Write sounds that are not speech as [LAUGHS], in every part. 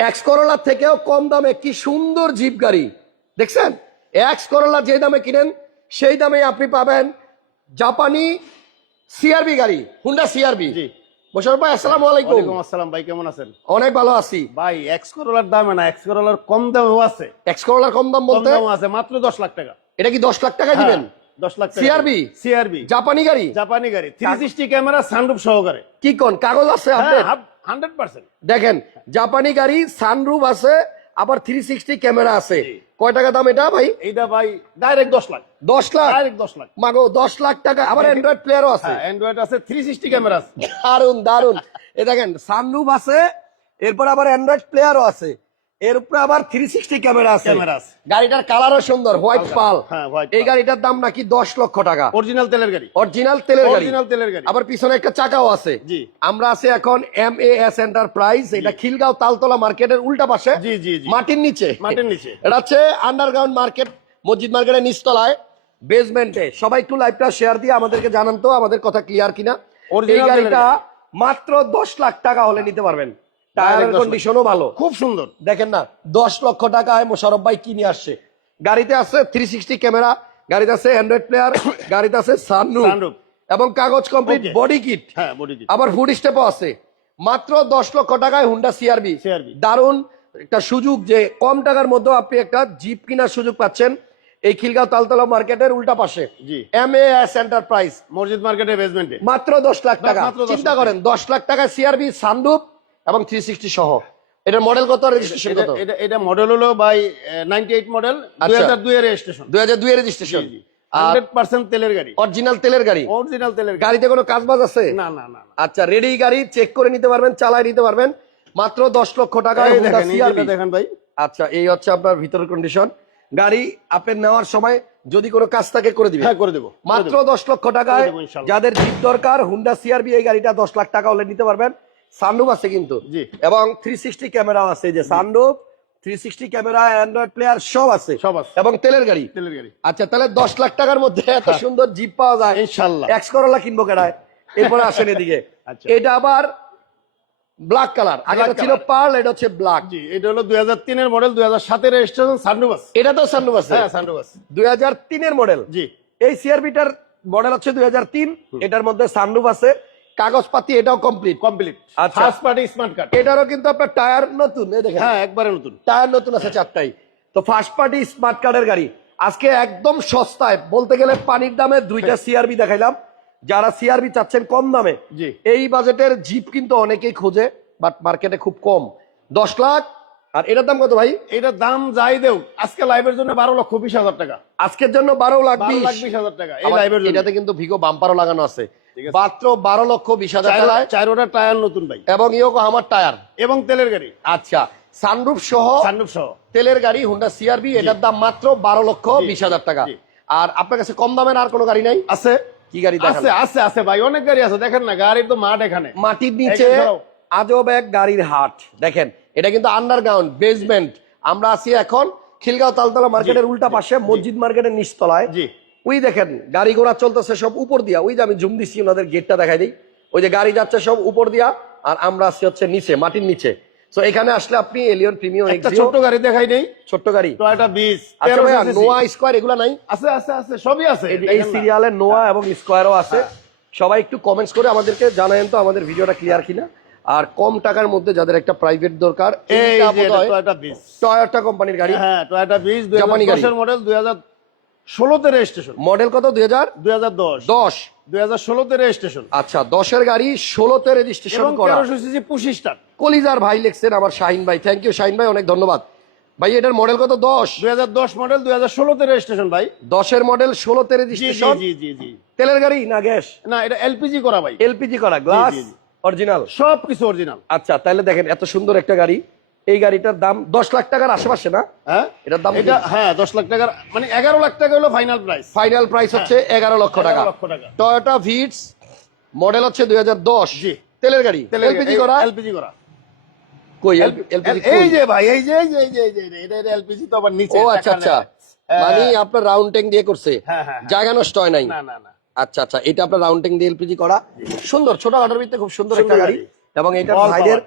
X করোলার থেকেও কম দামে কি সুন্দর জিপ গাড়ি। দেখছেন? এক্স করোলা যে দামে কিনেন সেই দামে আপনি পাবেন জাপানি সিআরবি গাড়ি হুন্ডা সিআরবি জি। মোশারফ ভাই আসসালামু আলাইকুম। আসসালাম ভাই কেমন আছেন? অনেক ভালো আছি। ভাই এক্স করোলার দামে না এক্স করোলার কম দামেও আছে। এক্স করোলার কম দাম বলতে? আছে মাত্র দশ লাখ টাকা। এটা কি দশ লাখ টাকা দিবেন? দশ লাখ CRV? সিআরবি জাপানি গাড়ি? জাপানি গাড়ি থ্রি সিক্সটি ক্যামেরা সানরুফ সহকারে। কি কোন? কাগজ আছে হ্যাঁ আপডেট হান্ড্রেড পার্সেন্ট দেখেন জাপানি গাড়ি সানরুফ আছে আবার থ্রি সিক্সটি ক্যামেরা আছে। কয় টাকা দাম এটা ভাই? এইটা ভাই ডাইরেক্ট দশ লাখ। দশ লাখ? ডাইরেক্ট দশ লাখ। মাগো দশ লাখ টাকা। আবার অ্যান্ড্রয়েড প্লেয়ারও আছে। হ্যাঁ অ্যান্ড্রয়েড আছে থ্রি সিক্সটি ক্যামেরা আছে। দারুণ দারুণ এ দেখেন সানরুফ আছে এরপর আবার অ্যান্ড্রয়েড প্লেয়ারও আছে। এর উপরে আবার থ্রি সিক্সটি ক্যামেরা আছে। গাড়িটার কালারও সুন্দর হোয়াইট পাল এই গাড়িটার দাম নাকি দশ লক্ষ টাকা। অরিজিনাল তেলের গাড়ি। অরিজিনাল তেলের গাড়ি। তেলের গাড়ি। আবার পিছনে একটা চাকাও আছে। আমরা আছি এখন এম এ এস এন্টারপ্রাইজ এটা খিলগাঁও তালতলা মার্কেটের উল্টা পাশে মাটির নিচে। মাটির নিচে। এটা হচ্ছে আন্ডারগ্রাউন্ড মার্কেট মসজিদ মার্কেটের নিচতলায় বেসমেন্টে সবাই একটু লাইভটা শেয়ার দিয়ে আমাদেরকে জানান তো আমাদের কথা ক্লিয়ার কিনা। এই গাড়িটা মাত্র দশ লাখ টাকা হলে নিতে পারবেন। টায়ারের কন্ডিশনও ভালো। খুব সুন্দর। দেখেন না দশ লক্ষ টাকায় মোশারফ ভাই কিনে আসছে? গাড়িতে আছে থ্রি সিক্সটি ক্যামেরা গাড়িতে আছে অ্যান্ড্রয়েড প্লেয়ার [COUGHS] গাড়িতে আছে সানরুফ এবং কাগজ কমপ্লিট বডি কিট আবার ফুড স্টেপও আছে। মাত্র দশ লক্ষ টাকায় হুন্ডা সিআরবি দারুণ একটা সুযোগ যে কম টাকার মধ্যে আপনি একটা জিপ কেনার সুযোগ পাচ্ছেন এই খিলগাঁও তালতলা মার্কেটের উল্টা পাশে। এম এ এস এন্টারপ্রাইজ মসজিদ মার্কেটের বেসমেন্টে মাত্র দশ লাখ টাকা। মাত্র 10 চিন্তা করেন দশ লাখ টাকা সিআরবি সানরুফ এবং থ্রি সিক্সটি সহ। এটা মডেল কত রেজিস্ট্রেশন কত? এটা এটা মডেল হলো বাই নাইনটি এইট মডেল। দুই হাজার দুই এর রেজিস্ট্রেশন দুই রেজিস্ট্রেশন তেলের গাড়ি। অরিজিনাল তেলের গাড়ি? অরিজিনাল তেলের গাড়িতে কোনো আছে? না না না না। আচ্ছা রেডি গাড়ি চেক করে নিতে পারবেন চালায় নিতে পারবেন। মাত্র দশ লক্ষ টাকা এই দেখেন ভাই। আচ্ছা এই হচ্ছে আপনার ভিতরের কন্ডিশন গাড়ি আপনি নেওয়ার সময় যদি কোনো কাজ থাকে করে দিবেন। হ্যাঁ করে দেবো মাত্র দশ লক্ষ টাকায়। যাদের জিপ দরকার হুন্ডা সিআরবি এই গাড়িটা দশ লাখ টাকা হলে নিতে পারবেন। সানরুফ আছে কিন্তু। এবং থ্রি সিক্সটি ক্যামেরা আছে যে sunroof three sixty camera android player সব আছে। সব আছে। এবং তেলের গাড়ি। তেলের গাড়ি। আচ্ছা তাহলে দশ লাখ টাকার মধ্যে এত সুন্দর জিপ পাওয়া যায়। ইনশাল্লাহ। এক্স করোলা কিনবো কেনায় এরপরে আসেন এদিকে। আচ্ছা। এটা আবার ব্ল্যাক কালার ছিল পার্ল এটা হচ্ছে ব্ল্যাক জি এটা হলো দুই হাজার তিনের মডেল দুই হাজার সাতের রেজিস্ট্রেশন সানরুফ এটা তো আছে। হ্যাঁ সানরুফ দুই হাজার তিনের মডেল জি। এই সিআরবিটার মডেল হচ্ছে দুই হাজার তিন। এটার মধ্যে সানরুফ আছে। কাগজপাতি এটাও complete complete. First party smart card এটারও কিন্তু আপনার টায়ার নতুন এই দেখেন। হ্যাঁ একবারে নতুন। টায়ার নতুন আছে চারটাই তো ফার্স্ট পার্টি স্মার্ট কার্ডের গাড়ি। আজকে একদম সস্তায় বলতে গেলে পানির দামে দুইটা সিআরবি দেখাইলাম। যারা সিআরবি চাচ্ছেন কম দামে জি। এই বাজেটের জিপ কিন্তু অনেকেই খোঁজে বাট মার্কেটে খুব কম। দশ লাখ আর এটার দাম কত ভাই? এটার দাম যাই দেও আজকে লাইভের জন্য বারো লক্ষ বিশ হাজার টাকা। আজকের জন্য বারো লাখ বিশ। বিশ হাজার টাকা এই লাইভের জন্য। এটাতে কিন্তু ভিগো বাম্পারও লাগানো আছে। মাত্র বারো লক্ষ বিশ হাজার চারোটা টায়ার নতুন ভাই। এবং ইয়োকো আমার টায়ার। এবং তেলের গাড়ি। আচ্ছা সানরুফ সহ সানরুফ সহ। তেলের গাড়ি হুন্ডা সিআরবি এটার দাম মাত্র বারো লক্ষ বিশ হাজার টাকা। আর আপনার কাছে কম দামের আর কোনো গাড়ি নাই? আছে। কি গাড়ি আছে আছে আছে ভাই অনেক গাড়ি আছে দেখেন না গাড়ির তো মাঠ এখানে। মাটির নিচে আজব এক গাড়ির হাট দেখেন এটা কিন্তু আন্ডারগ্রাউন্ড বেসমেন্ট আমরা আছি এখন খিলগাঁও তালতলা মার্কেটের উল্টা পাশে মসজিদ মার্কেটের নিচতলায়। জি। ওই দেখেন গাড়ি ঘোড়া চলতেছে সব উপর দিয়া। ওই যে আমি জুম দিচ্ছি ওনাদের গেটটা দেখাই দিই। ওই যে গাড়ি যাচ্ছে সব উপর দিয়া আর আমরা আছি হচ্ছে নিচে মাটির নিচে। তো এখানে আসলে আপনি এলিয়ন প্রিমিয়াম একটা ছোট্ট গাড়ি দেখাই নেই ছোট্ট গাড়ি। টয়টা বিশ আচ্ছা ভাইয়া নোয়া স্কোয়ার এগুলা নাই? আছে আছে আছে সবই আছে। এই-। সিরিয়ালে নোয়া এবং স্কোয়ারও আছে। সবাই একটু কমেন্টস করে আমাদেরকে জানায়েন তো আমাদের ভিডিওটা ক্লিয়ার কিনা। আর কম টাকার মধ্যে যাদের একটা প্রাইভেট দরকার এই যে বোধহয় টয়টা টয়োটা কোম্পানির গাড়ি। হ্যাঁ টয়টা বিশ দুই জাপানি গাড়ি। মডেল দুই হাজার ষোলোতে রেজিস্ট্রেশন মডেল কত? দুই হাজার? দুই হাজার দশ। দশ। দুই হাজার ষোলোতে রেজিস্ট্রেশন আচ্ছা দশের গাড়ি ষোলোতে রেজিস্ট্রেশন করা। পঁচিশটা। কলিজার ভাই লিখছেন আমার শাহিন ভাই। থ্যাংক ইউ শাহিন ভাই অনেক ধন্যবাদ। ভাই এটার মডেল কত? দশ। দুই হাজার দশ মডেল দুই হাজার ষোলোতে রেজিস্ট্রেশন ভাই। দশের মডেল ষোলোতে রেজিস্ট্রেশন জি জি জি তেলের গাড়ি? না গ্যাস। না এটা এলপিজি করা ভাই। এলপিজি করা গ্লাস। অরিজিনাল সব কিছু অরিজিনাল আচ্ছা তাহলে দেখেন এত সুন্দর একটা গাড়ি। এই গাড়িটার দাম দশ লাখ টাকার আশেপাশে না? হ্যাঁ? এটার দাম এটা হ্যাঁ দশ লাখ টাকার মানে এগারো লাখ টাকা হলো ফাইনাল প্রাইস ফাইনাল প্রাইস হচ্ছে এগারো লক্ষ টাকা। টয়োটা ভিটস মডেল হচ্ছে দুই হাজার দশ। তেলের গাড়ি? এলপিজি করা? এলপিজি করা। কই এলপিজি এই যে ভাই এই যে এই যে এই যে এই যে এই যে, এটা এলপিজি তো আবার নিচে ও আচ্ছা আচ্ছা। হ্যাঁ, মানে আপনার রাউন্ড ট্যাঙ্ক দিয়ে করছে? হ্যাঁ, হ্যাঁ। জায়গা নষ্ট হয় নাই? না না না। আচ্ছা আচ্ছা এটা আপনার রাউন্ড ট্যাঙ্ক দিয়ে এলপিজি করা? সুন্দর ছোট গাড়ির ভিতরে খুব সুন্দর একটা গাড়ি। গাড়ি। এবং এটা ভাইদের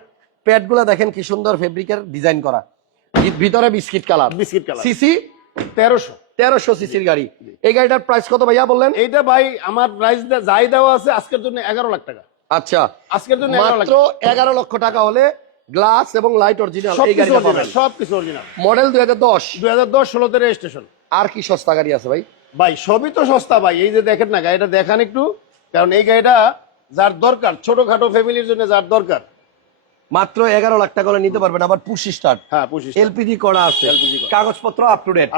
প্যাডগুলো দেখেন কি সুন্দর ফেব্রিকের ডিজাইন করা। ভিতরে biscuit colour. Biscuit colour. CC? তেরোশো। তেরোশো সিসির গাড়ি। এই গাড়িটার প্রাইস কত ভাইয়া বললেন? এইটা ভাই আমার প্রাইস যাই দেওয়া আছে আজকের জন্য এগারো লাখ টাকা। আচ্ছা। আজকের জন্য মাত্র এগারো লক্ষ টাকা হলে গ্লাস এবং লাইট অরিজিনাল এই অরিজিনাল সবকিছু অরিজিনাল মডেল দুই হাজার দশ। দুই হাজার দশ ষোলোতে রেজিস্ট্রেশন আর কি সস্তা গাড়ি আছে ভাই? ভাই সবই তো সস্তা ভাই। এই যে দেখেন না গাড়িটা দেখান একটু। কারণ এই গাড়িটা যার দরকার ছোটখাটো ফ্যামিলির জন্য যার দরকার। মাত্র এগারো লাখ টাকা হলে নিতে পারবেন আবার পুশি স্টার্ট। হ্যাঁ এলপিজি করা আছে। কাগজপত্র আপ টু ডেট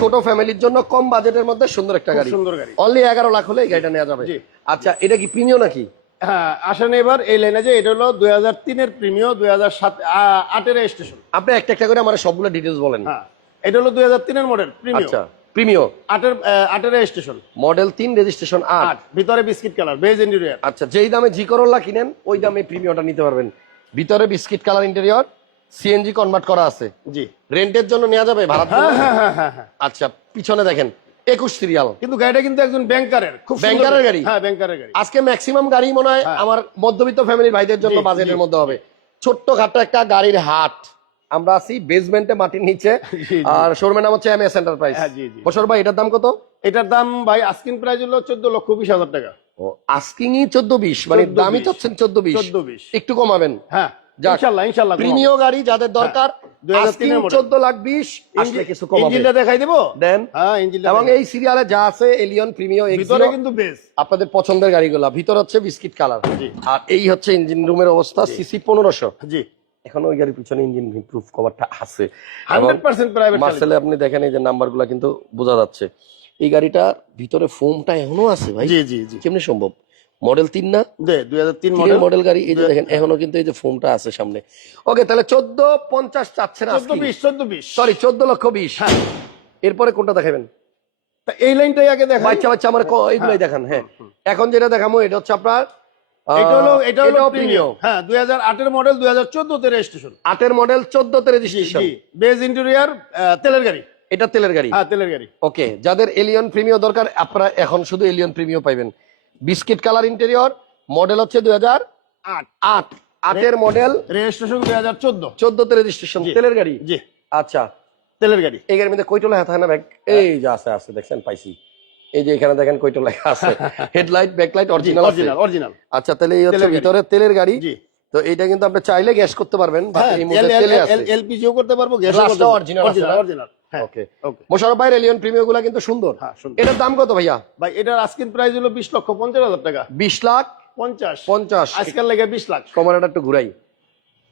ছোট ফ্যামিলির জন্য কম বাজেটের মধ্যে সুন্দর একটা গাড়ি। সুন্দর গাড়ি। অনলি এগারো লাখ হলে এই গাড়িটা নেওয়া যাবে। আচ্ছা এটা কি প্রিমিয় নাকি? হ্যাঁ আসেন এবার এই লাইনে যে এটা হলো দুই হাজার তিনের প্রিমিয় দুই হাজার সাত আটের রেজিস্ট্রেশন আপনি একটা একটা করে আমার সবগুলো ডিটেলস বলেন। হ্যাঁ এটা হলো দুই হাজার তিনের মডেল প্রিমিয় আচ্ছা প্রিমিয় আটের আটের রেজিস্ট্রেশন মডেল তিন রেজিস্ট্রেশন আট। ভিতরে বিস্কিট কালার বেজ ইন্টেরিয়ার আচ্ছা যেই দামে জি করোলা কিনেন ওই দামে প্রিমিয়মটা নিতে পারবেন। ভিতরে biscuit colour interior CNG convert করা আছে। জি। রেন্টের জন্য নেওয়া যাবে ভাড়া হ্যাঁ হ্যাঁ হ্যাঁ আচ্ছা পিছনে দেখেন একুশ সিরিয়াল। কিন্তু গাড়িটা কিন্তু একজন ব্যাংকারের খুব ব্যাংকারের গাড়ি? হ্যাঁ ব্যাংকারের গাড়ি। আজকে ম্যাক্সিমাম গাড়ি মনে হয় আমার মধ্যবিত্ত ফ্যামিলির ভাইদের জন্য বাজেটের মধ্যে হবে। ছোট্ট খাটো একটা গাড়ির হাট। আমরা আছি বেসমেন্টে মাটির নিচে। [LAUGHS] আর শোরুমের নাম হচ্ছে এম এস এন্টারপ্রাইজ হ্যাঁ, জি, জি। বছর ভাই এটার দাম কত? এটার দাম ভাই আস্কিং প্রাইস হলো চোদ্দ লক্ষ বিশ হাজার টাকা। ও আস্কিংই চোদ্দ বিশ মানে 14 দামই চাচ্ছেন চোদ্দ বিশ 14 20 একটু কমাবেন। হ্যাঁ ইনশাল্লাহ ইনশাল্লাহ প্রিমিয় গাড়ি যাদের দরকার 2003 আস্কিং এর model। চোদ্দ লাখ বিশ আসলে কিছু ইঞ্জিনটা দেখাই দেবো? দেন। হ্যাঁ ইঞ্জিনটা এবং এই সিরিয়ালে যা আছে এলিয়ন প্রিমিয় ভিতরে কিন্তু বেস আপনাদের পছন্দের গাড়িগুলা। ভিতর হচ্ছে বিস্কিট কালার। আর এই হচ্ছে ইঞ্জিন রুমের অবস্থা সিসি পনেরোশো। জি। এখন ওই গাড়ির পিছনে ইঞ্জিন প্রুফ কভারটা আছে। হান্ড্রেড পার্সেন্ট প্রাইভেট মার্সেলে আপনি দেখেন এই যে নাম্বারগুলো কিন্তু বোঝা যাচ্ছে। এই গাড়িটার ভিতরে ফোমটা এখনও আছে ভাই? জি জি জি। কেমনি সম্ভব? মডেল তিন না? দে দুই হাজার তিন মডেল মডেল গাড়ি এই যে দেখেন এখনও কিন্তু এই যে ফোমটা আছে সামনে। ওকে তাহলে চোদ্দ পঞ্চাশ চাচ্ছেন চোদ্দ বিশ চোদ্দ বিশ। সরি চোদ্দ লক্ষ বিশ। হ্যাঁ। এরপরে কোনটা দেখাবেন? তা এই লাইনটাই আগে দেখা বাচ্চা বাচ্চা আমার ক- এইগুলাই দেখান হ্যাঁ। এখন যেটা দেখাবো এটা হচ্ছে আপনার এটা হলো এটা হলো প্রিমিয়াম হ্যাঁ দুই হাজার আটের মডেল দুই হাজার চোদ্দতে রেজিস্ট্রেশন আটের মডেল চোদ্দতে রেজিস্ট্রেশন বেজ ইন্টেরিয়ার তেলের গাড়ি। এটা তেলের গাড়ি হ্যাঁ তেলের গাড়ি ওকে যাদের এলিয়ন প্রিমিও দরকার আপনারা এখন শুধু এলিয়ন প্রিমিও পাইবেন বিস্কিট কালার ইন্টেরিয়র মডেল হচ্ছে দুই হাজার আট আট আটের মডেল রেজিস্ট্রেশন দুই হাজার চোদ্দ চোদ্দতে রেজিস্ট্রেশন তেলের গাড়ি জি আচ্ছা তেলের গাড়ি এই গাড়ির মধ্যে লেখা থাকে না ব্যাগ এই যে আছে আছে দেখছেন পাইছি এই যে এখানে দেখেন কইটো লেখা আছে headlight backlight original original original আচ্ছা তাহলে এই হচ্ছে ভিতরে তেলের গাড়ি জি তো এইটা কিন্তু আপনি চাইলে গ্যাস করতে পারবেন হ্যাঁ এলপিজিও করতে পারব পারব অরিজিনাল অরিজিনাল হ্যাঁ ওকে মোশারফগুলা কিন্তু সুন্দর। হ্যাঁ এটার দাম কত ভাইয়া? ভাই এটার আজকের প্রাইস হলো বিশ লক্ষ পঞ্চাশ হাজার টাকা। বিশ লাখ পঞ্চাশ। পঞ্চাশ। আজকের লেগে বিশ লাখ। কমানোটা একটু ঘুরাই।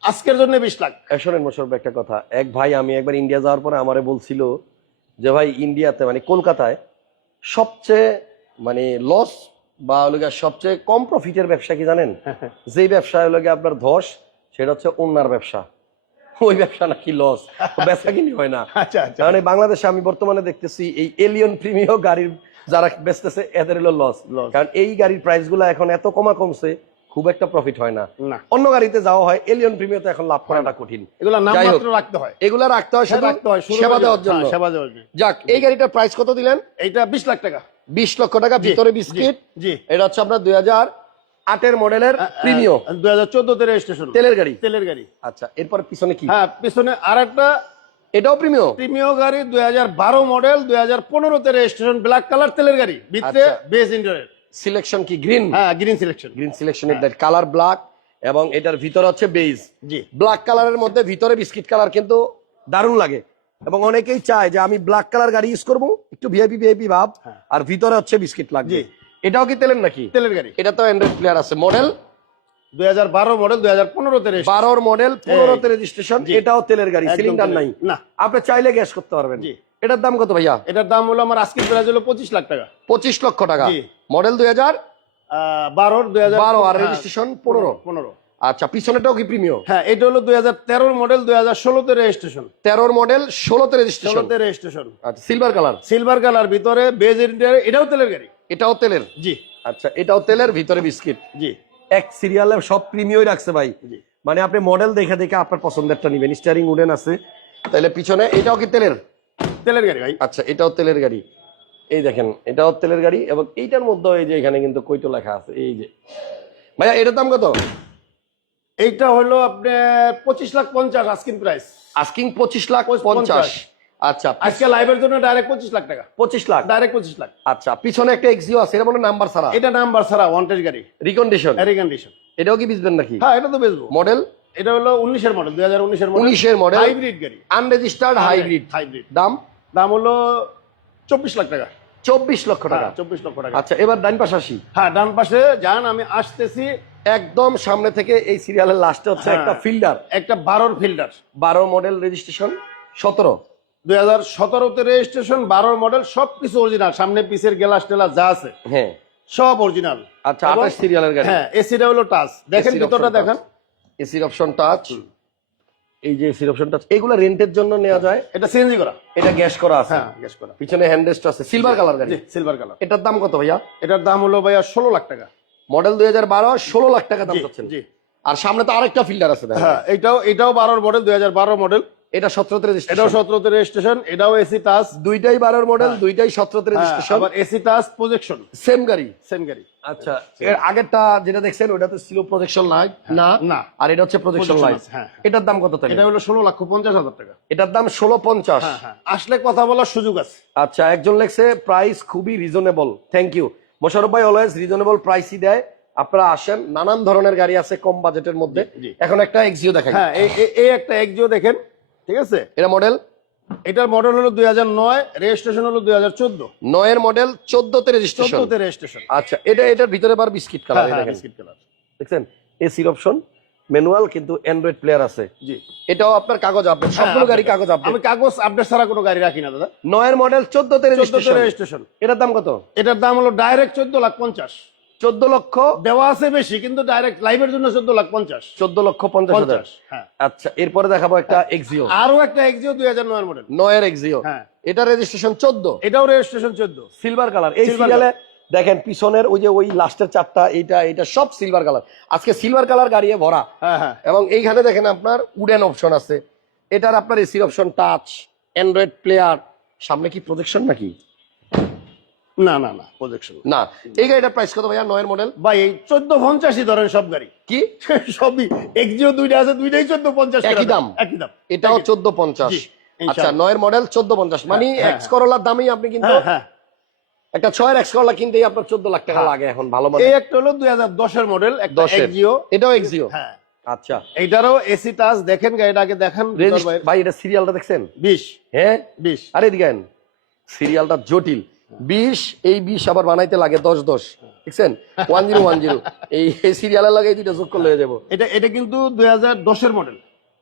আজকের জন্য বিশ লাখ। এ, শোনেন মোশারফ একটা কথা। এক ভাই আমি একবার ইন্ডিয়া যাওয়ার পরে আমারে বলছিল যে ভাই ইন্ডিয়াতে মানে কলকাতায় সবচেয়ে মানে লস বা হলো সবচেয়ে কম প্রফিটের ব্যবসা কি জানেন? যেই ব্যবসা হলো আপনার ধস সেটা হচ্ছে অন্যার ব্যবসা। ওই ব্যবসা নাকি লস ব্যবসা কিনি হয় না। [LAUGHS] আচ্ছা আচ্ছা। কারণ এই বাংলাদেশে আমি বর্তমানে দেখতেছি এই এলিয়ন প্রিমিয় গাড়ির যারা বেচতেছে এদের হলো লস কারণ এই গাড়ির প্রাইসগুলো এখন এত কমা কমছে খুব একটা প্রফিট হয় না। অন্য গাড়িতে যাওয়া হয় এলিয়ন প্রিমিয়তে এখন লাভ করাটা কঠিন। এগুলো নাম মাত্র রাখতে হয়। এগুলা রাখতে হয় শুধু রাখতে হয় সেবা দেওয়ার জন্য। হ্যাঁ, সেবা দেওয়ার জন্য। যাক এই গাড়িটার প্রাইস কত দিলেন? এইটা বিশ লাখ টাকা। বিশ লক্ষ টাকা ভিতরে বিস্কিট। জি। এটা হচ্ছে আপনার দুই হাজার আটের মডেলের প্রিমিয় দুই হাজার চোদ্দতে রেজিস্ট্রেশন তেলের গাড়ি? তেলের গাড়ি। আচ্ছা এরপর পিছনে কি? হ্যাঁ পিছনে আর একটা এটাও প্রিমিয় প্রিমিয় গাড়ি দুই হাজার বারো মডেল দুই হাজার পনেরোতে রেজিস্ট্রেশন ব্ল্যাক কালার তেলের গাড়ি ভিতরে আচ্ছা। বেস ইন্টারের সিলেকশন কি গ্রিন হ্যাঁ গ্রিন সিলেকশন গ্রিন সিলেকশনের কালার ব্ল্যাক এবং এটার ভিতরে হচ্ছে বেজ জি। ব্ল্যাক কালারের মধ্যে ভিতরে বিস্কিট কালার কিন্তু দারুণ লাগে। এবং অনেকেই চায় যে আমি ব্ল্যাক কালার গাড়ি ইউজ করব একটু ভিআইপি ভিআইপি ভাব হ্যাঁ। আর ভিতরে হচ্ছে বিস্কিট লাগবে। এটাও কি তেলের নাকি? তেলের গাড়ি। এটা তো অ্যান্ড্রয়েড প্লেয়ার আছে। মডেল দুই হাজার বারো মডেল দুই হাজার পনেরোতে রেজিস্ট্রেশন বারোর মডেল পনেরোতে রেজিস্ট্রেশন এটাও তেলের গাড়ি সিলিন্ডার নাই। না। আপনি চাইলে গ্যাস করতে পারবেন। এটার দাম কত ভাইয়া? এটার দাম হলো আমার আজকের প্রাইস হলো পঁচিশ লাখ টাকা। পঁচিশ লক্ষ টাকা। মডেল দুই হাজার? বারোর দুই হাজার বারো আর হ্যাঁ, রেজিস্ট্রেশন পনেরো। পনেরো। আচ্ছা পিছনেটাও কি প্রিমিয়াম হ্যাঁ এটা হলো দুই হাজার তেরোর মডেল দুই হাজার ষোলোতে রেজিস্ট্রেশন তেরোর মডেল ষোলোতে রেজিস্ট্রেশন ষোলোতে রেজিস্ট্রেশন আচ্ছা সিলভার কালার সিলভার কালার ভিতরে বেজ এটাও তেলের গাড়ি। এটাও তেলের? জি। আচ্ছা এটাও তেলের ভিতরে বিস্কিট? জি। এক সিরিয়ালে সব প্রিমিয়ই রাখছে ভাই। জি। মানে আপনি মডেল দেখে দেখে আপনার পছন্দেরটা নিবেন। স্টিয়ারিং উডেন আছে। তাহলে পিছনে এটাও কি তেলের? তেলের গাড়ি ভাই। আচ্ছা এটাও তেলের গাড়ি। এই দেখেন এটাও তেলের গাড়ি এবং এইটার মধ্যে এই যে এখানে কিন্তু কৈটো লেখা আছে এই যে। ভাইয়া এটার দাম কত? এইটা হলো আপনার পঁচিশ লাখ পঞ্চাশ আস্কিন প্রাইস। আস্কিং পঁচিশ লাখ পঞ্চাশ। আচ্ছা আজকে লাইভের জন্য ডাইরেক্ট পঁচিশ লাখ টাকা। পঁচিশ লাখ? ডাইরেক্ট পঁচিশ লাখ। আচ্ছা পিছনে একটা এক্সিও আছে এটা মনে নাম্বার ছাড়া। এটা নাম্বার ছাড়া ওয়ান্টেজ গাড়ি। রিকন্ডিশন এটাও কি বিচবেন নাকি? হ্যাঁ এটা তো বেচবো। মডেল এটা হলো উনিশের মডেল দুই হাজার উনিশের মডেল উনিশের মডেল হাইব্রিড গাড়ি। আনরেজিস্টার্ড হাইব্রিড হাইব্রিড দাম? দাম হলো চব্বিশ লাখ টাকা। চব্বিশ লক্ষ টাকা। হ্যাঁ চব্বিশ লক্ষ টাকা। আচ্ছা এবার ডাইন পাশে আসি। হ্যাঁ ডান পাশে যান আমি আসতেছি একদম সামনে থেকে এই সিরিয়ালের লাস্টে হচ্ছে হ্যাঁ। একটা ফিল্ডার একটা বারোর ফিল্ডার বারো মডেল রেজিস্ট্রেশন সতেরো। দুই হাজার সতেরোতে রেজিস্ট্রেশন বারোর মডেল সবকিছু অরিজিনাল সামনে পিসের গ্লাস টেলাস যা আছে। হ্যাঁ। সব অরিজিনাল আচ্ছা আঠাশ সিরিয়ালের গাড়ি। হ্যাঁ এসিটা হলো টাচ দেখেন ভিতরটা দেখেন। এসির অপশন টাচ এই যে এসির অপশন টাচ এগুলো রেন্টের জন্য নেওয়া যায়? এটা সিএনজি করা। এটা গ্যাস করা আছে? হ্যাঁ গ্যাস করা। পিছনে হ্যান্ডরেস্ট আছে। সিলভার কালার গাড়ি? সিলভার কালার এটার দাম কত ভাইয়া? এটার দাম হলো ভাইয়া ষোলো লাখ টাকা। মডেল দুই হাজার বারো ষোলো লাখ টাকা দাম চাচ্ছেন। জি। আর সামনে তো আরেকটা ফিল্ডার আছে হ্যাঁ এটাও এটাও বারোর মডেল দুই হাজার বারো মডেল এটা সতেরোতে এটাও রেজিস্ট্রেশন সতেরোতে রেজিস্ট্রেশন এটাও এসি টাচ দুইটাই বারোর মডেল দুইটাই সতেরোতে হ্যাঁ, রেজিস্ট্রেশন আবার এসি টাচ প্রজেকশন সেম গাড়ি। সেম গাড়ি। আচ্ছা এর আগেরটা যেটা দেখছেন ওটাতে ছিল প্রজেকশন লাইট না না। আর এটা হচ্ছে প্রজেকশন লাইট হ্যাঁ, হ্যাঁ। এটার দাম কত তাহলে? এটা হলো ষোলো লক্ষ পঞ্চাশ হাজার টাকা। এটার দাম ষোলো পঞ্চাশ। হ্যাঁ হ্যাঁ। আসলে কথা বলার সুযোগ আছে। আচ্ছা একজন লেখছে প্রাইস খুবই রিজনেবল থ্যাংক ইউ মোশারফ ভাই অলওয়েজ রিজনেবল প্রাইসই দেয়। আপনারা আসেন নানান ধরনের গাড়ি আছে কম বাজেটের মধ্যে। এখন একটা এক্সিও দেখেন। হ্যাঁ এই একটা এক্সিও দেখেন। ঠিক আছে? এটা মডেল এটার মডেল হলো দুই হাজার নয় রেজিস্ট্রেশন হলো দুই হাজার চোদ্দ। নয়ের মডেল চোদ্দতে রেজিস্ট্রেশন চোদ্দতে রেজিস্ট্রেশন আচ্ছা এটা এটার ভিতরে বার বিস্কিট কালার হ্যাঁ হ্যাঁ বিস্কিট কালার দেখছেন? এসির অপশন ম্যানুয়াল কিন্তু অ্যান্ড্রয়েড প্লেয়ার আছে। জি। এটাও আপনার কাগজ আপডেট সবগুলো গাড়ি কাগজ হ্যাঁ, আমি কাগজ আপডেট ছাড়া কোনো গাড়ি রাখি না দাদা। নয়ের মডেল চোদ্দতে রেজিস্ট্রেশন এটার দাম কত? এটার দাম হলো ডাইরেক্ট চোদ্দ লাখ পঞ্চাশ। চোদ্দ লক্ষ দেওয়া আছে বেশি কিন্তু ডাইরেক্ট লাইভের জন্য চোদ্দ লাখ পঞ্চাশ। চোদ্দ লক্ষ পঞ্চাশ হাজার। হ্যাঁ। আচ্ছা এরপরে দেখাবো একটা এক্সিও আরও একটা এক্সিও দুই হাজার নয়ের মডেল নয়ের এক্সিও হ্যাঁ। এটা রেজিস্ট্রেশন চোদ্দ। এটাও রেজিস্ট্রেশন চোদ্দ। সিলভার কালার এই সিরিয়ালে দেখেন পিছনের ওই যে ওই লাস্টের চারটা এইটা এটা সব সিলভার কালার আজকে সিলভার কালার গাড়ি ভরা। হ্যাঁ হ্যাঁ। এবং এইখানে দেখেন আপনার উডেন অপশন আছে। এটার আপনার এসির অপশন টাচ অ্যান্ড্রয়েড প্লেয়ার সামনে কি প্রজেকশন নাকি? না না না প্রজেকশন না। এই গাড়িটার প্রাইস কত ভাইয়া? নয়ের মডেল ভাই এই চোদ্দ পঞ্চাশই ধরেন সব গাড়ি। কি? [LAUGHS] সবই। এক্সিও দুইটা আছে দুইটাই চোদ্দ পঞ্চাশ একই দাম? একই দাম। এটাও চোদ্দ পঞ্চাশ। আচ্ছা নয়ের মডেল চোদ্দ পঞ্চাশ। মানে হ্যাঁ, এক্স করলার দামেই আপনি কিন্তু হ্যাঁ হ্যাঁ। একটা ছয়ের এক্স করলা কিনতেই আপনার চোদ্দ লাখ টাকা। লাগে এখন ভালো মানে এই একটা হলো দুই হাজার দশের মডেল একটা এক্সিও এটাও এক্সিও হ্যাঁ। আচ্ছা। এইটারও এসি টাচ দেখেন গাড়িটা আগে দেখান। ভাই এটা সিরিয়ালটা দেখছেন? বিশ। হ্যাঁ? বিশ। আরে দিকেন সিরিয়ালটা জটিল। বিশ এই বিশ আবার বানাইতে লাগে দশ দশ দেখছেন? ওয়ান জিরো ওয়ান জিরো এই সিরিয়ালের লাগে এই দুইটা যোগ করলে হয়ে যাব। এটা এটা কিন্তু দুই হাজার দশের মডেল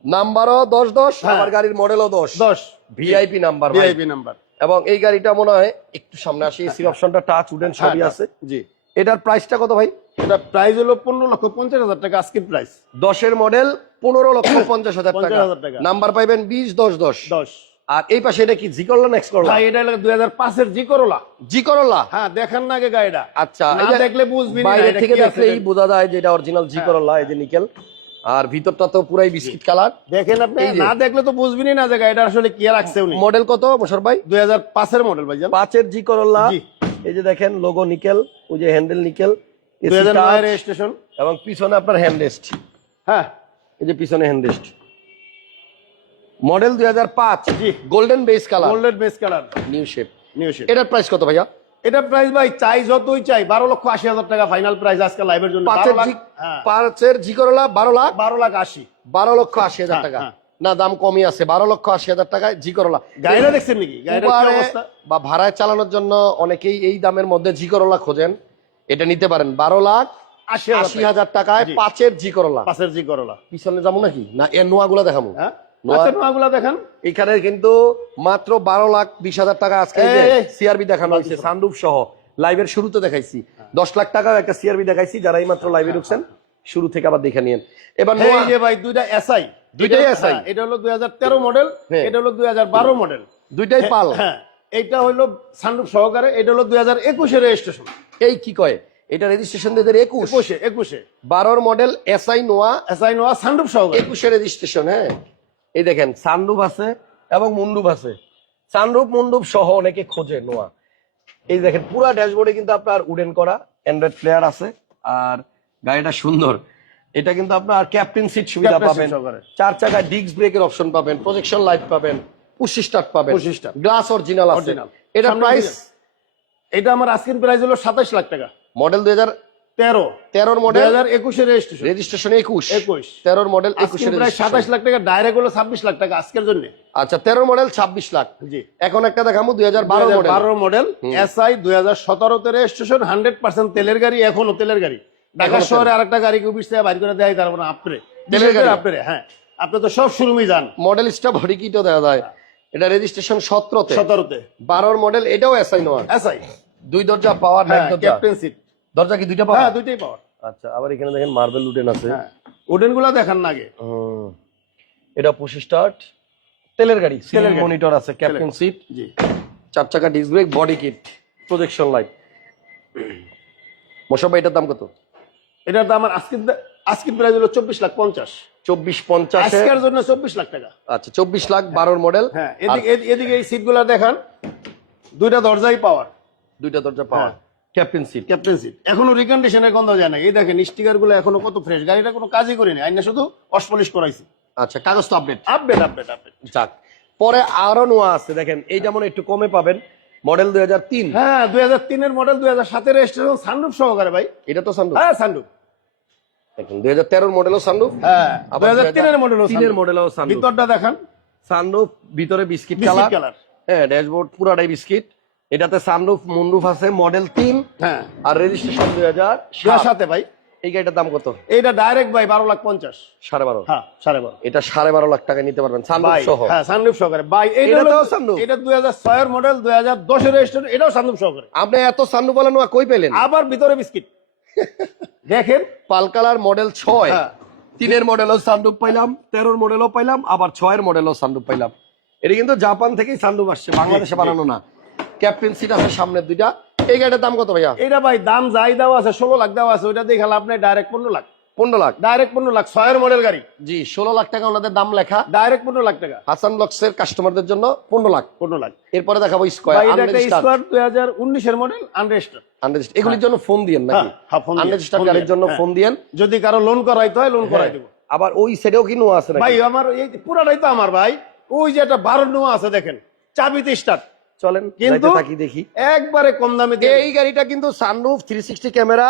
নাম্বারও দশ দশ হ্যাঁ। আমার গাড়ির মডেলও দশ। দশ। ভিআইপি নাম্বার ভিআইপি নাম্বার এবং এই গাড়িটা মনে হয় একটু সামনে আসি এসির অপশনটা টাচ উডেন সবই আছে। জি। এটার প্রাইসটা কত ভাই? এটা প্রাইস হলো পনেরো লক্ষ পঞ্চাশ হাজার টাকা আজকের প্রাইস দশের মডেল পনেরো লক্ষ পঞ্চাশ হাজার টাকা। 50,000 টাকা। নাম্বার পাইবেন বিশ দশ দশ। দশ। আর এই পাশে এটা কি জি করলা নেক্সট করলা ভাই এটা হলো দুই হাজার পাঁচের জি করোলা জি করলা হ্যাঁ দেখান না আগে গাড়িটা। আচ্ছা এটা দেখলে বুঝবি না বাইরে থেকে দেখলেই বোঝা যায় যে এটা অরিজিনাল জি করলা এই যে নিকেল আর ভিতরটা তো পুরাই বিস্কিট কালার। দেখেন আপনি না দেখলে তো বুঝবিনি না যে গাড়িটা আসলে কি রাখছে উনি। মডেল কত মোশার ভাই? দুই হাজার পাঁচের মডেল ভাই পাঁচের জি। করলা এই যে দেখেন লোগো নিকেল ওই যে হ্যান্ডেল নিকেল দুই হাজার নয় রেজিস্ট্রেশন এবং পিছনে আপনার হ্যান্ডরেস্ট হ্যাঁ। এই যে পিছনে হ্যান্ডরেস্ট মডেল দুই হাজার পাঁচ জি। Golden base colour golden base colour new shape new shape এটার প্রাইস কত ভাইয়া? এটা প্রাইস ভাই চাই যতই চাই বারো লক্ষ আশি হাজার টাকা ফাইনাল প্রাইস আজকে লাইভের জন্য। পাঁচের বারো জি হ্যাঁ, করলা বারো লাখ? বারো লাখ আশি। বারো লক্ষ আশি হাজার হ্যাঁ, টাকা। হ্যাঁ। না দাম কমই আছে। বারো লক্ষ আশি হাজার টাকায় জি করলা গাড়িটা দেখছেন নাকি? কি অবস্থা? বা ভাড়ায় চালানোর জন্য অনেকেই এই দামের মধ্যে জি করলা খোঁজেন। এটা নিতে পারেন। বারো লাখ আশি হাজার আশি হাজার টাকায় পাঁচের জি করলা পাঁচের জি করলা পিছনে যাব নাকি? না এর নোয়া গুলা দেখাবো। হ্যাঁ? নোয়াগুলা দেখান। এখানে কিন্তু মাত্র বারো লাখ বিশ হাজার টাকা আজকে। সিআরবি দেখানো হয়েছে সানরুফ সহ। লাইভের শুরুতে দেখাইছি। দশ লাখ একটা সিআরবি দেখাইছি যারা এই মাত্র লাইভে ঢুকছেন শুরু থেকে আবার দেখে নিন এবার এই যে ভাই দুইটা এসআই দুইটাই SI? এটা হলো দুই হাজার তেরো মডেল হ্যাঁ। এটা হলো দুই হাজার বারো মডেল দুইটাই পাল। হ্যাঁ এইটা হলো সানরুফ সহকারে এটা হলো দুই হাজার একুশে রেজিস্ট্রেশন এই কি কয়? এটা রেজিস্ট্রেশন দিয়ে একুশ? একুশে একুশে। বারোর model SI Noah SI Noah sunroof সহকারে। একুশে রেজিস্ট্রেশন হ্যাঁ। এই দেখেন সানরুফ আছে এবং মুন্ডুপ আছে। সানরুফ মুন্ডুপ সহ অনেকে খোঁজে নোয়া। এই দেখেন পুরো ড্যাশবোর্ডে কিন্তু আপনার উডেন করা অ্যান্ড্রয়েড প্লেয়ার আছে আর গাড়িটা সুন্দর। এটা কিন্তু আপনার ক্যাপ্টেন সিট সুবিধা পাবেন। চার চাকায় ডিস্ক ব্রেকের অপশন পাবেন প্রজেকশন লাইট পাবেন পুশ স্টার্ট পাবেন। Push start। গ্লাস অরিজিনাল আছে। এটা প্রাইস এটা আমার আস্কিন প্রাইস হলো সাতাশ লাখ টাকা। মডেল দুই হাজার তেরো। তেরোর মডেল হাজার একুশের রেজিস্ট্রেশন রেজিস্ট্রেশন একুশ। একুশ। তেরোর মডেল একুশের প্রাইস সাতাশ লাখ টাকা ডাইরেক্ট হলো ছাব্বিশ লাখ টাকা আজকের জন্য। আচ্ছা তেরোর মডেল ছাব্বিশ লাখ। জি। এখন একটা দেখাবো দুই হাজার বারো বারো মডেল এসআই দুই হাজার সতেরোতে রেজিস্ট্রেশন হান্ড্রেড পার্সেন্ট তেলের গাড়ি এখনও তেলের গাড়ি। ঢাকা শহরে আরেকটা গাড়ি অফিস থেকে বাইর করে দেয় তারপর আপনি তেলের গাড়ি? আপনি হ্যাঁ। আপনি তো সব শুরুমই যান মডেল স্টাফ বডি কিটও দেওয়া যায়? এটা রেজিস্ট্রেশন সতেরোতে। সতেরোতে। বারোর মডেল এটাও এসআই নোয়া এসআই দুই দরজা পাওয়ার হ্যাঁ ক্যাপ্টেন সিট দরজা কি দুইটা পাওয়া? হ্যাঁ দুইটাই পাওয়ার আচ্ছা আবার এখানে দেখেন মার্বেল উডেন আছে। হ্যাঁ উডেনগুলা দেখান না আগে। এটা পুশ স্টার্ট তেলের গাড়ি তেলের মনিটর আছে ক্যাপ্টেন সিট জি। চার চাকা disc brake body kit projection light মোশাব এটার দাম কত? এটার দাম আমার আজকের আজকের প্রাইস হলো চব্বিশ লাখ পঞ্চাশ। চব্বিশ পঞ্চাশ আজকের জন্য চব্বিশ লাখ টাকা। আচ্ছা চব্বিশ লাখ বারোর মডেল হ্যাঁ এদিকে এদিকে এই সিটগুলা দেখান। দুইটা দরজাই পাওয়ার। দুইটা দরজা পাওয়ার। হ্যাঁ। ক্যাপ্টেন সিট ক্যাপ্টেন সিট এখনও রিকন্ডিশনের গন্ধ যায় না। এই দেখেন স্টিকারগুলো এখনও কত ফ্রেশ গাড়িটা কোনো কাজই করিনি। আইনা শুধু অসপলিশ করাইছি। আচ্ছা কাগজ তো আপডেট আপডেট আপডেট আপডেট যাক পরে আরও নোয়া আছে। দেখেন একটু কমে পাবেন। মডেল দুই হাজার তিন। হ্যাঁ দুই হাজার তিনের মডেল দুই হাজার সাতের রেজিস্ট্রেশন সানরুফ সহকারে ভাই। এটা তো সানরুফ হ্যাঁ সানরুফ দেখেন দুই হাজার তেরোর মডেলও সানরুফ হ্যাঁ দুই হাজার তিনের মডেল তিনের মডেলও সানরুফ ভিতরটা দেখান। সানরুফ ভিতরে বিস্কিট কালার হ্যাঁ ড্যাশবোর্ড পুরাটাই বিস্কিট এটাতে সানরুফ মুনরুফ আছে মডেল তিন হ্যাঁ। আর রেজিস্ট্রেশন দুই হাজার সাতে ভাই। এই গাড়িটার দাম কত? এইটা ডাইরেক্ট ভাই বারো লাখ পঞ্চাশ। সাড়ে বারো। হ্যাঁ সাড়ে বারো। এটা সাড়ে বারো লাখ টাকা নিতে পারবেন সানরুফ সহ। হ্যাঁ সানরুফ সহকারে। ভাই এটা তো দুই হাজার ছয়ের মডেল দুই হাজার দশের রেজিস্ট্রেশন এটাও সানরুফ সহকারে। আপনি এত সানরুফ বলেন কই পেলেন? আবার ভিতরে বিস্কিট। দেখেন। পালকালার মডেল ছয়। তিনের মডেলও সানরুফ পাইলাম তেরোর মডেলও পাইলাম আবার ছয়ের মডেলও সানরুফ পাইলাম। এটা কিন্তু জাপান থেকেই সানরুফ আসছে বাংলাদেশে বানানো না। ক্যাপ্টেন সিট আছে সামনের দুইটা। এই গাড়িটার দাম কত ভাইয়া? এটা ভাই দাম যাই দেওয়া আছে ষোলো লাখ দেওয়া আছে ওইটা দেখালে আপনার ডাইরেক্ট পনেরো লাখ। পনেরো লাখ? ডাইরেক্ট পনেরো লাখ ছয়ের মডেল গাড়ি। জি ষোলো লাখ টাকা ওনাদের দাম লেখা। ডাইরেক্ট পনেরো লাখ টাকা। হাসান ব্লকসের কাস্টমারদের জন্য পনেরো লাখ। পনেরো লাখ। এরপরে দেখাবো স্কোয়ার স্কোয়ার দুই হাজার উনিশের মডেল আনরেজিস্টার্ড এগুলির জন্য ফোন দিয়েন নাকি? হ্যাঁ, হ্যাঁ, phone গাড়ির জন্য হ্যাঁ। ফোন দিয়েন। যদি কারও লোন করাইতে হয় লোন করাই দেবো। আবার ওই সাইডেও কি নোয়া আছে ভাই আমার এই পুরাটাই তো আমার ভাই। ওই যে একটা বারো নোয়া আছে দেখেন। চাবিতে স্টার্ট চলেন কিন্তু থাকি দেখি। একবারে কম দামে এই গাড়িটা কিন্তু sunroof three sixty camera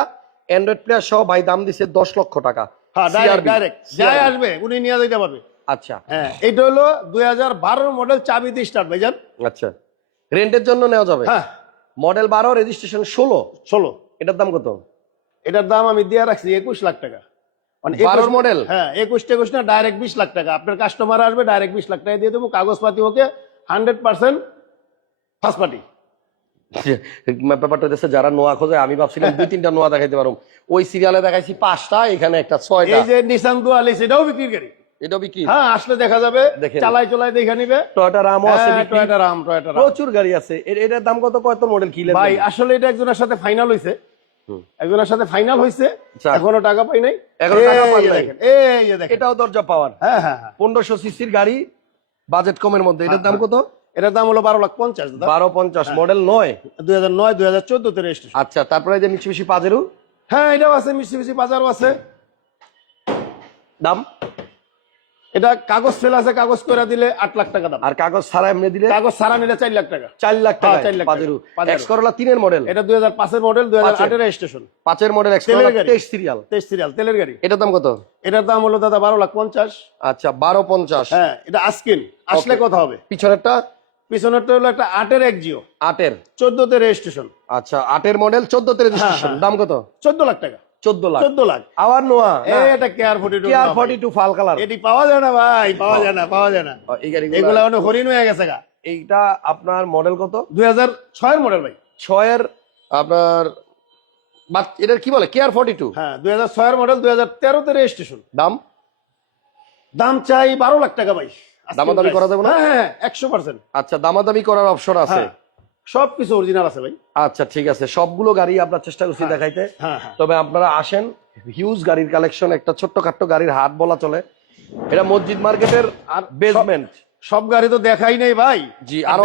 android player সহ ভাই দাম দিছে দশ লক্ষ টাকা। হ্যাঁ ডাইরেক্ট ডাইরেক্ট যাই আসবে উনি নিয়ে যেতে পারবে। আচ্ছা। হ্যাঁ এটা হলো দুই হাজার মডেল স্টার্ট ভাইজান। আচ্ছা। রেন্টের জন্য নেওয়া যাবে? হ্যাঁ। মডেল বারো রেজিস্ট্রেশন ষোলো। ষোলো। এটার দাম কত? এটার দাম আমি দিয়ে রাখছি একুশ লাখ টাকা। মানে বারোর 21 model? হ্যাঁ একুশ না ডাইরেক্ট বিশ লাখ টাকা। আপনার কাস্টমার আসবে ডাইরেক্ট বিশ লাখ টাকা দিয়ে দেবো কাগজপাতি okay hundred percent first party ব্যাপারটা হচ্ছে যারা নোয়া খোঁজে আমি ভাবছিলাম দুই তিনটা নোয়া দেখাইতে পারব ওই সিরিয়ালে দেখাইছি পাঁচটা এখানে একটা ছয়টা। এই যে নিসান এটা বিক্রি হ্যাঁ আসলে দেখা যাবে দেখেন। চালাই দেখে নিবে। টয়টা রামও আছে টয়োটা রাম টয়োটা রাম প্রচুর গাড়ি আছে। এটার দাম কত? কত মডেল ভাই আসলে এটা একজনের সাথে ফাইনাল হইছে। একজনের সাথে ফাইনাল হইছে। আচ্ছা। এখনও টাকা পাই নাই। এখনও টাকা এই নাই। এই দেখেন। এটাও দরজা পাওয়ার। হ্যাঁ হ্যাঁ হ্যাঁ। পনেরোশো সিসির গাড়ি বাজেট কমের মধ্যে। এটার দাম কত? এটার দাম হলো বারো লাখ পঞ্চাশ বারো পঞ্চাশ মডেল নয়? দুই হাজার নয় দুই হাজার চোদ্দ তে রেজিস্ট্রেশন আচ্ছা তারপরে যে মিছিমিছি পাজেরু হ্যাঁ এটাও আছে মিষ্টি মিষ্টি বাজারও আছে। দাম? এটা কাগজ ফেল আছে কাগজ করে দিলে আট লাখ টাকা দাম। আর কাগজ ছাড়া এমনি দিলে? কাগজ সারা নিলে চার লাখ টাকা। চার লাখ হ্যাঁ, টাকা চার লাখ। পাজেরু এক্স করলা তিনের মডেল এটা দুই হাজার পাঁচের মডেল দুই হাজার পাঁচের। আটের রেজিস্ট্রেশন পাঁচের মডেল এক্স তেলের গাড়ি। তেইশ সিরিয়াল তেইশ সিরিয়াল তেলের গাড়ি। এটার দাম কত? এটার দাম হলো দাদা বারো লাখ পঞ্চাশ। আচ্ছা বারো পঞ্চাশ। হ্যাঁ এটা আস্কিন আসলে কথা হবে। পিছনেরটা? পিছনেরটা হলো একটা আটের এক জিও। আটের? চোদ্দতে রেজিস্ট্রেশন আচ্ছা আটের মডেল চোদ্দতে রেজিস্ট্রেশন। দাম কত? চোদ্দ লাখ টাকা। চোদ্দ লাখ। চোদ্দ লাখ। আবার নোয়া? এটা care forty two care forty two full colour এটি পাওয়া যায় না ভাই পাওয়া যায় না পাওয়া যায় না। এগুলা অনেক হরিণ হয়ে গেছে গা। এইটা আপনার মডেল কত? দুই হাজার ছয়ের মডেল ভাই। ছয়ের আপনার এটার কি বলে? কেয়ার ফর্টি টু হ্যাঁ দুই হাজার ছয়ের মডেল দুই হাজার তেরোতে রেজিস্ট্রেশন দাম? দাম চাই বারো লাখ টাকা ভাই। দামাদামি করা যাবে না? হ্যাঁ একশো পার্সেন্ট আচ্ছা দামাদামি করার অপশন আছে। সব কিছু অরিজিনাল আছে ভাই। আচ্ছা ঠিক আছে। সবগুলো গাড়ি আপনার চেষ্টা করছি দেখাইতে। হ্যাঁ হ্যাঁ। তবে আপনারা আসেন হিউজ গাড়ির কালেকশন একটা ছোট্ট খাট্ট গাড়ির হাট বলা চলে। এটা মসজিদ মার্কেটের আর বেসমেন্ট সব গাড়ি তো দেখাই নেই ভাই। জি, আরও।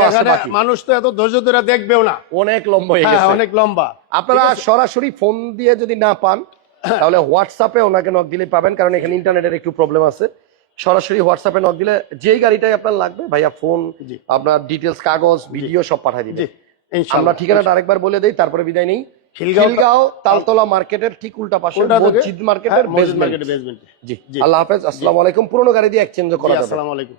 মানুষ তো এত ধৈর্য ধরে দেখবেও না। অনেক লম্বা হয়ে হ্যাঁ অনেক লম্বা। আপনারা সরাসরি ফোন দিয়ে যদি না পান তাহলে [COUGHS] হোয়াটসঅ্যাপে ওনাকে নক দিলে পাবেন কারণ এখানে ইন্টারনেটের একটু প্রবলেম আছে। সরাসরি হোয়াটসঅ্যাপে নক দিলে যেই গাড়িটাই আপনার লাগবে ভাইয়া ফোন আপনার ডিটেলস কাগজ ভিডিও সব পাঠাই দিবে। আমরা ইনশাআল্লাহ ঠিকানাটা আরেকবার বলে দেই তারপরে বিদায় নেই। খিলগাঁও তালতলা মার্কেটের ঠিক উল্টা পাশে? মসজিদ মার্কেটের হ্যাঁ, বেসমেন্ট জি জি। আল্লাহ হাফেজ আসসালামু আলাইকুম। পুরনো গাড়ি দিয়ে এক্সচেঞ্জ করা যাবে। আসসালামু আলাইকুম।